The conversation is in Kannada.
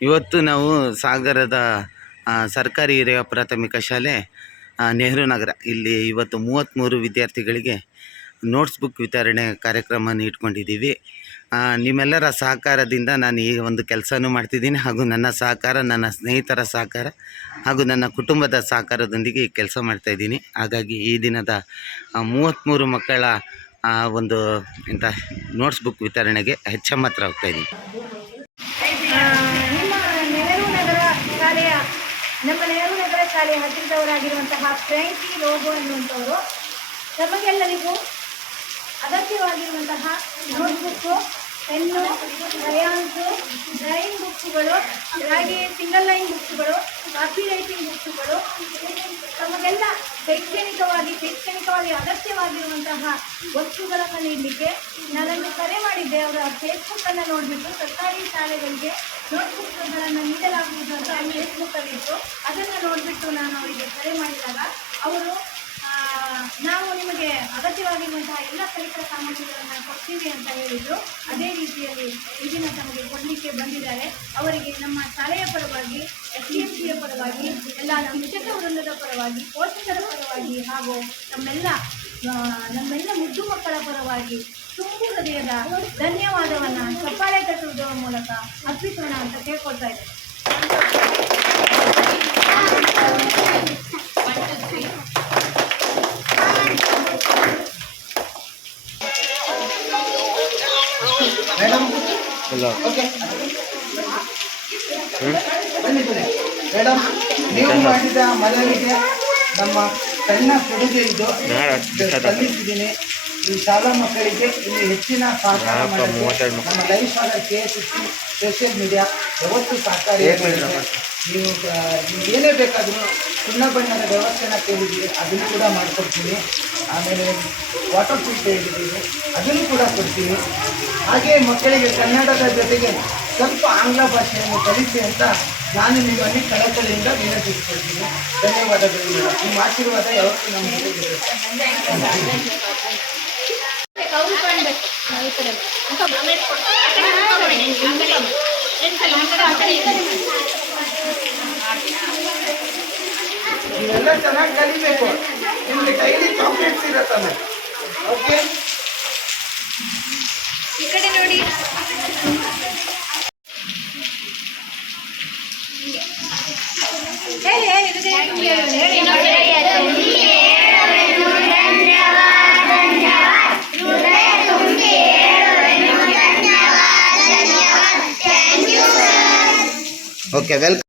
ಇವತ್ತು ನಾವು ಸಾಗರದ ಸರ್ಕಾರಿ ಹಿರಿಯ ಪ್ರಾಥಮಿಕ ಶಾಲೆ ನೆಹರು ನಗರ. ಇಲ್ಲಿ ಇವತ್ತು ಮೂವತ್ತ್ಮೂರು ವಿದ್ಯಾರ್ಥಿಗಳಿಗೆ ನೋಟ್ಸ್ ಬುಕ್ ವಿತರಣೆ ಕಾರ್ಯಕ್ರಮವನ್ನು ಇಟ್ಕೊಂಡಿದ್ದೀವಿ. ನಿಮ್ಮೆಲ್ಲರ ಸಹಕಾರದಿಂದ ನಾನು ಈ ಒಂದು ಕೆಲಸನೂ ಮಾಡ್ತಿದ್ದೀನಿ. ಹಾಗೂ ನನ್ನ ಸಹಕಾರ, ನನ್ನ ಸ್ನೇಹಿತರ ಸಹಕಾರ ಹಾಗೂ ನನ್ನ ಕುಟುಂಬದ ಸಹಕಾರದೊಂದಿಗೆ ಈ ಕೆಲಸ ಮಾಡ್ತಾಯಿದ್ದೀನಿ ಹಾಗಾಗಿ ಈ ದಿನದ ಮೂವತ್ತ್ಮೂರು ಮಕ್ಕಳ ಒಂದು ಎಂಥ ನೋಟ್ಸ್ ಬುಕ್ ವಿತರಣೆಗೆ ಹೆಚ್ಚಮ್ಮತ್ರ ಹೋಗ್ತಾಯಿದ್ದೀನಿ ಆ, ನಿಮ್ಮ ನೆಹರು ನಗರ ಶಾಲೆಯ ನಮ್ಮ ನೆಹರು ನಗರ ಶಾಲೆಯ ಹತ್ತಿರದವರಾಗಿರುವಂತಹ ಫ್ರ್ಯಾಂಕಿ ಲೋಗೋ ಎನ್ನುವಂಥವರು ತಮಗೆಲ್ಲರಿಗೂ ಅಗತ್ಯವಾಗಿರುವಂತಹ ನೋಟ್ಬುಕ್ಕು ಪೆನ್ನು ಕ್ರಯಾನ್ಸು ಡ್ರಾಯಿಂಗ್ ಬುಕ್ಸುಗಳು ಹಾಗೆಯೇ ಸಿಂಗಲ್ ಲೈನ್ ಬುಕ್ಸುಗಳು ಕಾಪಿ ರೈಟಿಂಗ್ ಬುಕ್ಸುಗಳು ತಮಗೆಲ್ಲ ಶೈಕ್ಷಣಿಕವಾಗಿ ಶೈಕ್ಷಣಿಕವಾಗಿ ಅಗತ್ಯವಾಗಿರುವಂತಹ ವಸ್ತುಗಳನ್ನು ನೀಡಲಿಕ್ಕೆ ನನ್ನನ್ನು ಕರೆ ಮಾಡಿದ್ದೆ. ಅವರ ಫೇಸ್ಬುಕ್ಕನ್ನು ನೋಡಿಬಿಟ್ಟು ಸರ್ಕಾರಿ ಶಾಲೆಗಳಿಗೆ ನೋಟ್ಬುಕ್ಗಳನ್ನು ನೀಡಲಾಗುವುದು ಅಂತ ಅಲ್ಲಿ ನೋಡಿಬಿಟ್ಟು ನಾನು ಅವರಿಗೆ ಕರೆ ಮಾಡಿದಾಗ ಅವರು ನಾವು ನಿಮಗೆ ಅಗತ್ಯವಾಗಿರುವಂತಹ ಎಲ್ಲ ಕಲಿಕಾ ಸಾಮಗ್ರಿಗಳನ್ನು ಕೊಡ್ತೀವಿ ಅಂತ ಹೇಳಿದರು. ಅದೇ ರೀತಿಯಲ್ಲಿ ಇಂದಿನ ದಿನ ತಮಗೆ ಕೊಡಲಿಕ್ಕೆ ಬಂದಿದ್ದಾರೆ. ಅವರಿಗೆ ನಮ್ಮ ಶಾಲೆಯ ಪರವಾಗಿ, ಎಸ್ ಡಿ ಸಿಯ ಪರವಾಗಿ, ಎಲ್ಲ ಶಿಕ್ಷಕ ವೃಂದದ ಪರವಾಗಿ, ಪೋಷಕರ ಪರವಾಗಿ ಹಾಗೂ ನಮ್ಮೆಲ್ಲ ನಮ್ಮೆಲ್ಲ ಮುದ್ದು ಮಕ್ಕಳ ಪರವಾಗಿ ತುಂಬು ಹೃದಯದ ಧನ್ಯವಾದವನ್ನು ಚಪ್ಪಾಳೆ ತಟ್ಟುವುದರ ಮೂಲಕ ಅರ್ಪಿಸೋಣ ಅಂತ ಕೇಳ್ಕೊಳ್ತಾ ಇದ್ದೇನೆ. ಬನ್ನಿ ಬನ್ನಿ. ಮೇಡಮ್ ನೀವು ಮಾಡಿದ ಮನವಿಗೆ ನಮ್ಮ ಸಣ್ಣ ಕೊಡುಗೆ ಇದು. ಸಲ್ಲಿಸಿದ್ದೀನಿ. ಈ ಶಾಲಾ ಮಕ್ಕಳಿಗೆ ಇಲ್ಲಿ ಹೆಚ್ಚಿನ ಸಹಕಾರ ನಾಲ್ಕು ನಮ್ಮ life father K S S social media ಯಾವತ್ತೂ ಸಹಕಾರಿ ನೀವು ನಿಮ್ಗೆ ಏನೇ ಬೇಕಾದರೂ ಸುಣ್ಣ ಬಣ್ಣದ ವ್ಯವಸ್ಥೆನ ಕೇಳಿದ್ದೀವಿ ಅದನ್ನು ಕೂಡ ಮಾಡಿಕೊಡ್ತೀನಿ. ಆಮೇಲೆ ವಾಟರ್ ಪ್ರೂಫ್ ಹೇಳಿದ್ದೀವಿ ಅದನ್ನು ಕೂಡ ಕೊಡ್ತೀನಿ. ಹಾಗೆ ಮಕ್ಕಳಿಗೆ ಕನ್ನಡದ ಜೊತೆಗೆ ಸ್ವಲ್ಪ ಆಂಗ್ಲ ಭಾಷೆಯನ್ನು ಕಲಿಸಿ ಅಂತ ನಾನು ನಿಮ್ಮಲ್ಲಿ ಕಳಕಳಿಯಿಂದ ವಿನಂತಿಸಿಕೊಳ್ತೀನಿ ಧನ್ಯವಾದಗಳು. ನಿಮ್ಮ ಆಶೀರ್ವಾದ ಯಾವತ್ತೂ ನಮ್ಮ ಎಲ್ಲ ಚೆನ್ನಾಗಿ ಕಲಿಬೇಕು. ನಿಮಗೆ ಡೈಲಿ ಚಾಕ್ಲೇಟ್ಸ್ ಇರತ್ತಲ್ಲ. Okay Okay, welcome.